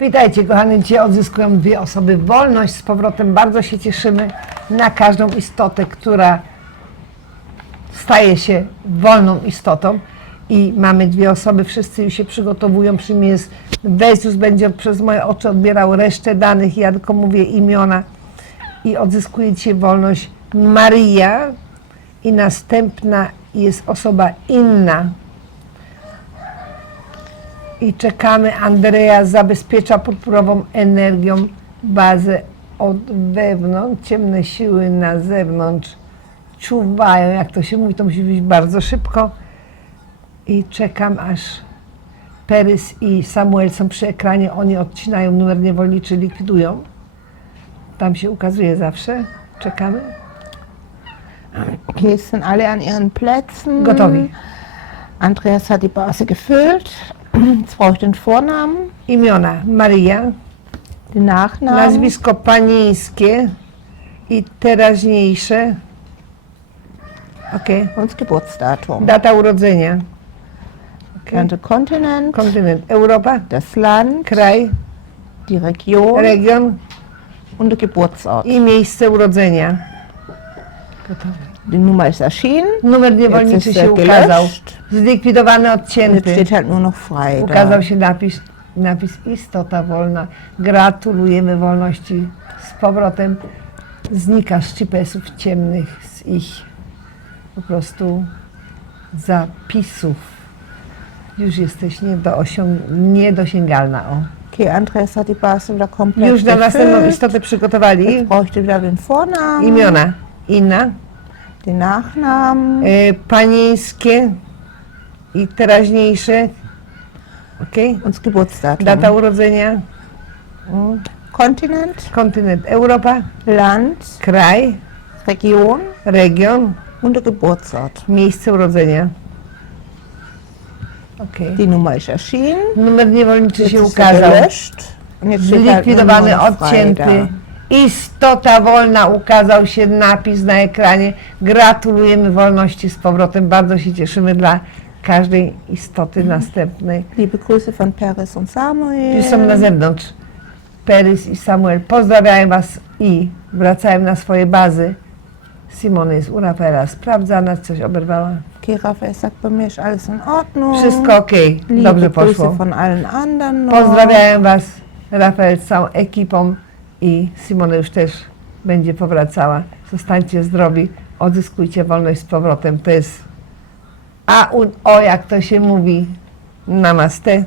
Witajcie kochani, dzisiaj odzyskują dwie osoby wolność z powrotem. Bardzo się cieszymy na każdą istotę, która staje się wolną istotą. I mamy dwie osoby, wszyscy już się przygotowują. Przy mnie jest Wezus, będzie przez moje oczy odbierał resztę danych. Ja tylko mówię imiona i odzyskuje dzisiaj wolność Maria. I następna jest osoba inna, i czekamy. Andrea zabezpiecza purpurową energią bazę od wewnątrz. Ciemne siły na zewnątrz czuwają, jak to się mówi, to musi być bardzo szybko. I czekam, aż Perys i Samuel są przy ekranie. Oni odcinają numer niewolniczy, likwidują. Tam się ukazuje zawsze. Czekamy. Okay, es sind alle an ihren Plätzen. Gotowi. Andreas hat die Base gefüllt. Jetzt brauche ich den Vornamen, Imiona Maria, den Nachnamen. nazwisko panieńskie i teraźniejsze. Okej. und Geburtsdatum. Data urodzenia. Okay. Ganze Kontinent, Kontynent. Europa, das Land, kraj, die Region region und der Geburtsort. i miejsce urodzenia. Nummer ist erschienen. Numer niewolniczy się ukazał. Zlikwidowany, odcięty. Da. Ukazał się napis, napis istota wolna. Gratulujemy wolności. Z powrotem znika z ciemnych, z ich po prostu zapisów. Już jesteś nie do niedosięgalna. O. Okay, Andreas hat die Base wieder komplett Już na następną istotę przygotowali. Imiona. Inna. den Nachnamen, Y, panieńskie i teraźniejsze. Okay. und das Geburtsdatum. Data urodzenia. Kontinent, Kontynent Europa. Land, Kraj. Region Region. und der Geburtsort. Miejsce urodzenia. Okay. Die Nummer ist erschienen. Numer niewolniczy Jetzt się ist er ukazał. gelöscht. Und jetzt steht halt nur Zlikwidowany, noch frei odcięty. Istota wolna, ukazał się napis na ekranie. Gratulujemy wolności z powrotem. Bardzo się cieszymy dla każdej istoty następnej. Liebe Grüße von Paris und Samuel. Już są na zewnątrz. Perys i Samuel pozdrawiają Was i wracają na swoje bazy. Simone jest u Rafaela sprawdzana, coś oberwała. Okay, Raphael sagt, bei mir ist alles in Ordnung. Wszystko ok, Liebe dobrze Grüße poszło. von allen anderen noch. Pozdrawiam Was, Rafael, z całą ekipą i Simone już też będzie powracała. Zostańcie zdrowi, odzyskujcie wolność z powrotem. To jest A, u, o, jak to się mówi, namaste.